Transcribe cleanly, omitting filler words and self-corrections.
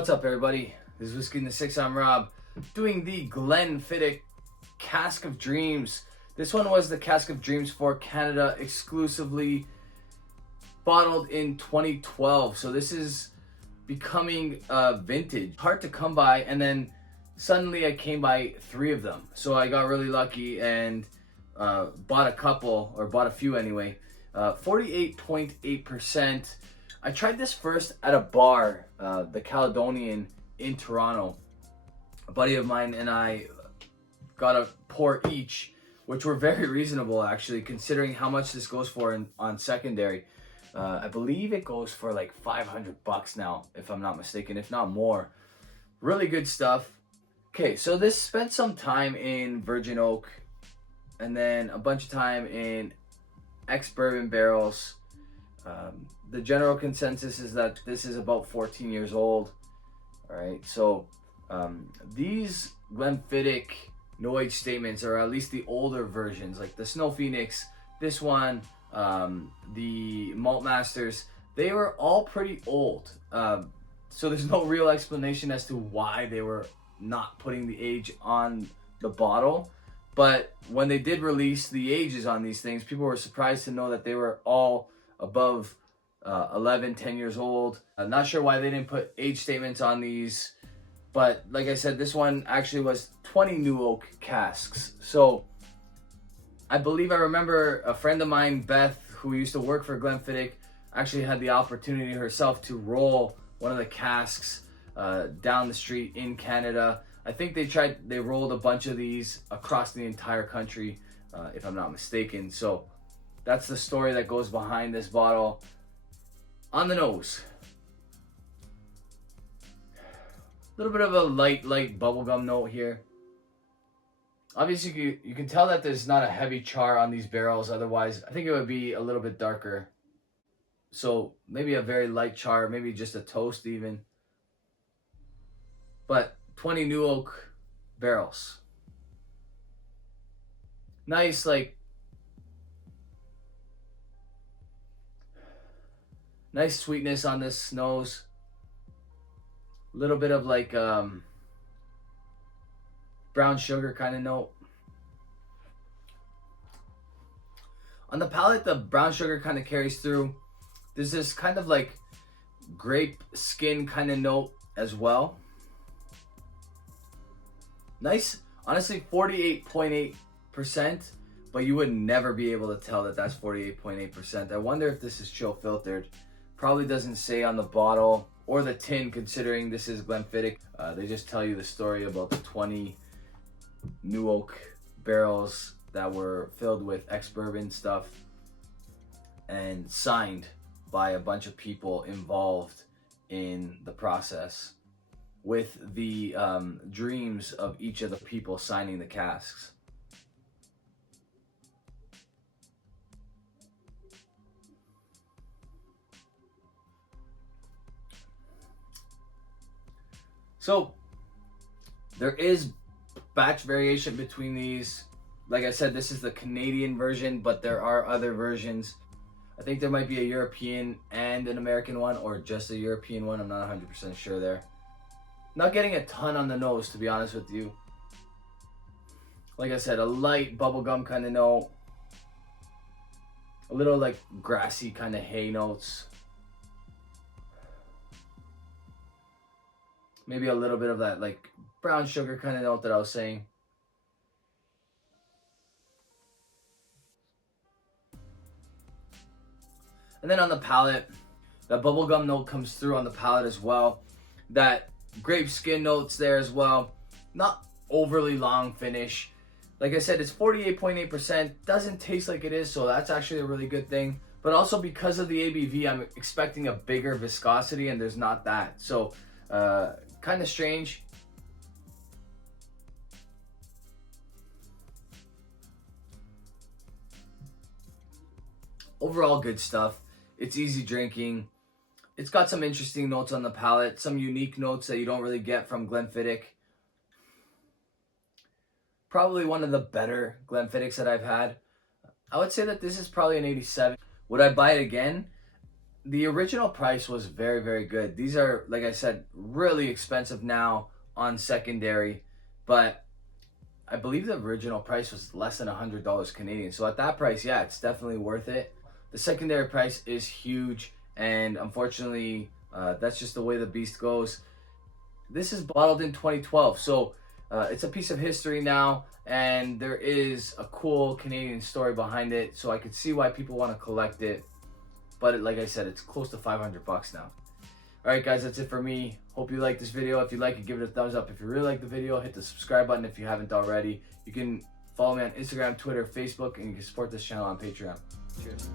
What's up, everybody? This is Whisky in the Six. I'm Rob, doing the Glenfiddich Cask of Dreams. This one was the Cask of Dreams for Canada, exclusively bottled in 2012. So this is becoming vintage. Hard to come by, and then suddenly I came by 3 of them. So I got really lucky and bought a couple, or bought a few anyway. 48.8%. I tried this first at a bar, the Caledonian in Toronto. A buddy of mine and I got a pour each, which were very reasonable actually, considering how much this goes for on secondary. I believe it goes for like $500 now, if I'm not mistaken, if not more. Really good stuff. Okay, so this spent some time in virgin oak, and then a bunch of time in ex-bourbon barrels. The general consensus is that this is about 14 years old. All right, so these Glenfiddich no age statements, or at least the older versions, like the Snow Phoenix, this one, the Malt Masters, they were all pretty old. So there's no real explanation as to why they were not putting the age on the bottle. But when they did release the ages on these things, people were surprised to know that they were all above 11, 10 years old. I'm not sure why they didn't put age statements on these, but like I said, this one actually was 20 new oak casks. So I believe I remember a friend of mine, Beth, who used to work for Glenfiddich, actually had the opportunity herself to roll one of the casks down the street in Canada. I think they rolled a bunch of these across the entire country, if I'm not mistaken. So that's the story that goes behind this bottle. On the nose, a little bit of a light bubblegum note here. Obviously, you can tell that there's not a heavy char on these barrels. Otherwise, I think it would be a little bit darker. So maybe a very light char, maybe just a toast even. But 20 new oak barrels. Nice, nice sweetness on this nose. A little bit of brown sugar kind of note. On the palate, the brown sugar kind of carries through. There's this kind of like grape skin kind of note as well. Nice, honestly, 48.8%, but you would never be able to tell that that's 48.8%. I wonder if this is chill filtered. Probably doesn't say on the bottle or the tin, considering this is Glenfiddich. They just tell you the story about the 20 new oak barrels that were filled with ex-bourbon stuff and signed by a bunch of people involved in the process, with the dreams of each of the people signing the casks. So there is batch variation between these. Like I said, this is the Canadian version, but there are other versions. I think there might be a European and an American one, or just a European one. I'm not 100% sure there. Not getting a ton on the nose, to be honest with you. Like I said, a light bubblegum kind of note. A little like grassy kind of hay notes. Maybe a little bit of that like brown sugar kind of note that I was saying. And then on the palate, that bubblegum note comes through on the palate as well. That grape skin notes there as well. Not overly long finish. Like I said, it's 48.8%. Doesn't taste like it is, so that's actually a really good thing. But also because of the ABV, I'm expecting a bigger viscosity, and there's not that. So kind of strange. Overall, good stuff. It's easy drinking. It's got some interesting notes on the palate, some unique notes that you don't really get from Glenfiddich. Probably one of the better Glenfiddichs that I've had. I would say that this is probably an 87. Would I buy it again? the original price was very, very good. These are, like I said, really expensive now on secondary, but I believe the original price was less than $100 Canadian. So at that price, yeah, it's definitely worth it. The secondary price is huge, and unfortunately, that's just the way the beast goes. This is bottled in 2012, so it's a piece of history now, and there is a cool Canadian story behind it, so I could see why people want to collect it. But like I said, it's close to $500 now. Alright guys, that's it for me. Hope you like this video. If you like it, give it a thumbs up. If you really like the video, hit the subscribe button if you haven't already. You can follow me on Instagram, Twitter, Facebook, and you can support this channel on Patreon. Cheers.